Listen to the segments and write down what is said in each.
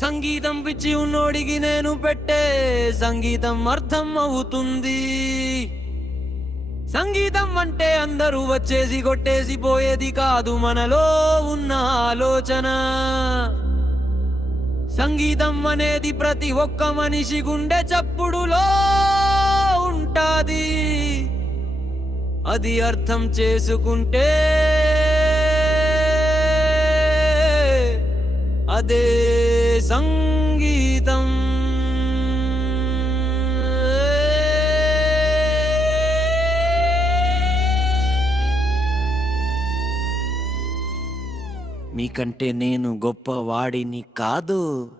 సంగీతం పిచ్చి ఉన్నోడికి నేను పెట్టే సంగీతం అర్థం అవుతుంది. సంగీతం అంటే అందరూ వచ్చేసి కొట్టేసి పోయేది కాదు మనలో ఉన్న ఆలోచన. సంగీతం అనేది ప్రతి ఒక్క మనిషి గుండె చప్పుడులో ఉంటాది. అది అర్థం చేసుకుంటే అదే. సంగీతం. మీకంటే నేను గొప్పవాడిని కాదు.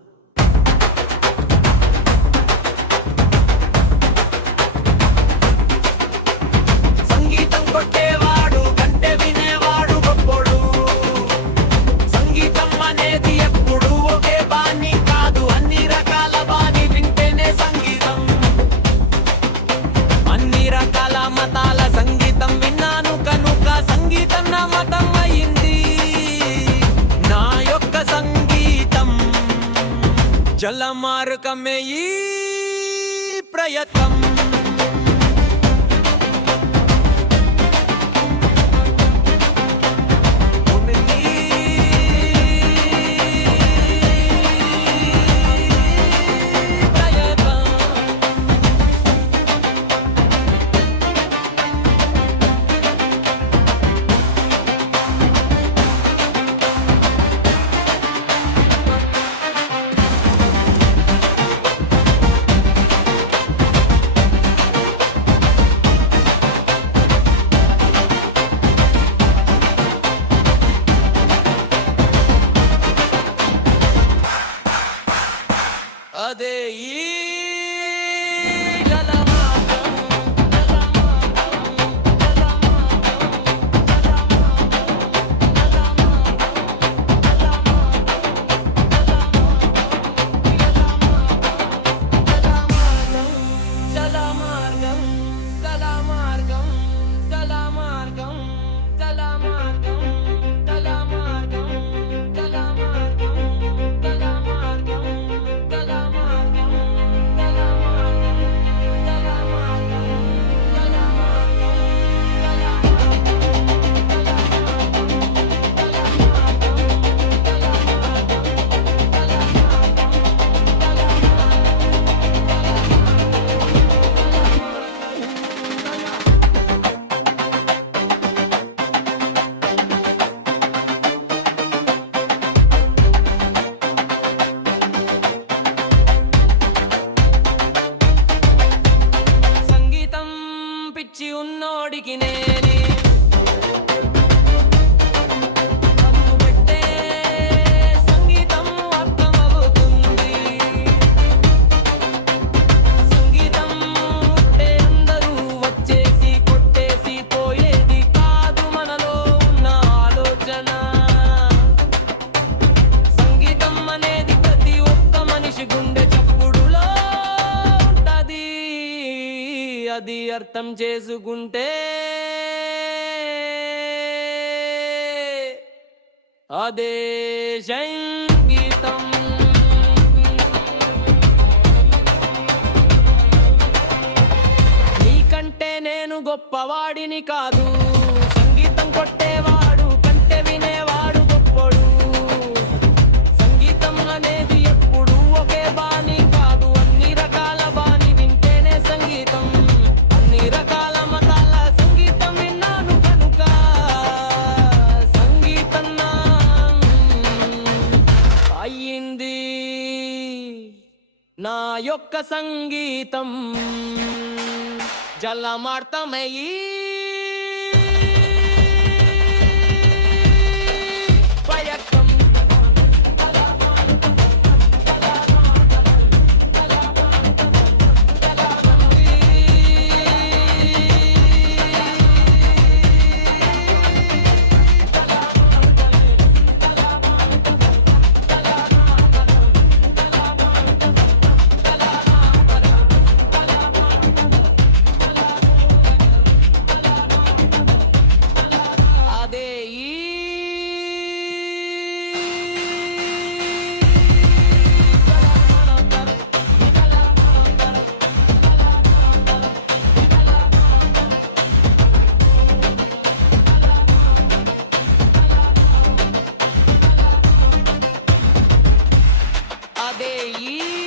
ಜಲಮಾರ್ಗಮೇ ಈ ಪ್ರಯತ್ನ అది అర్థం చేసుకుంటే అదే సంగీతం. నీకంటే నేను గొప్పవాడిని కాదు. యొక్క సంగీతం జలమార్తమయ్యి ADI.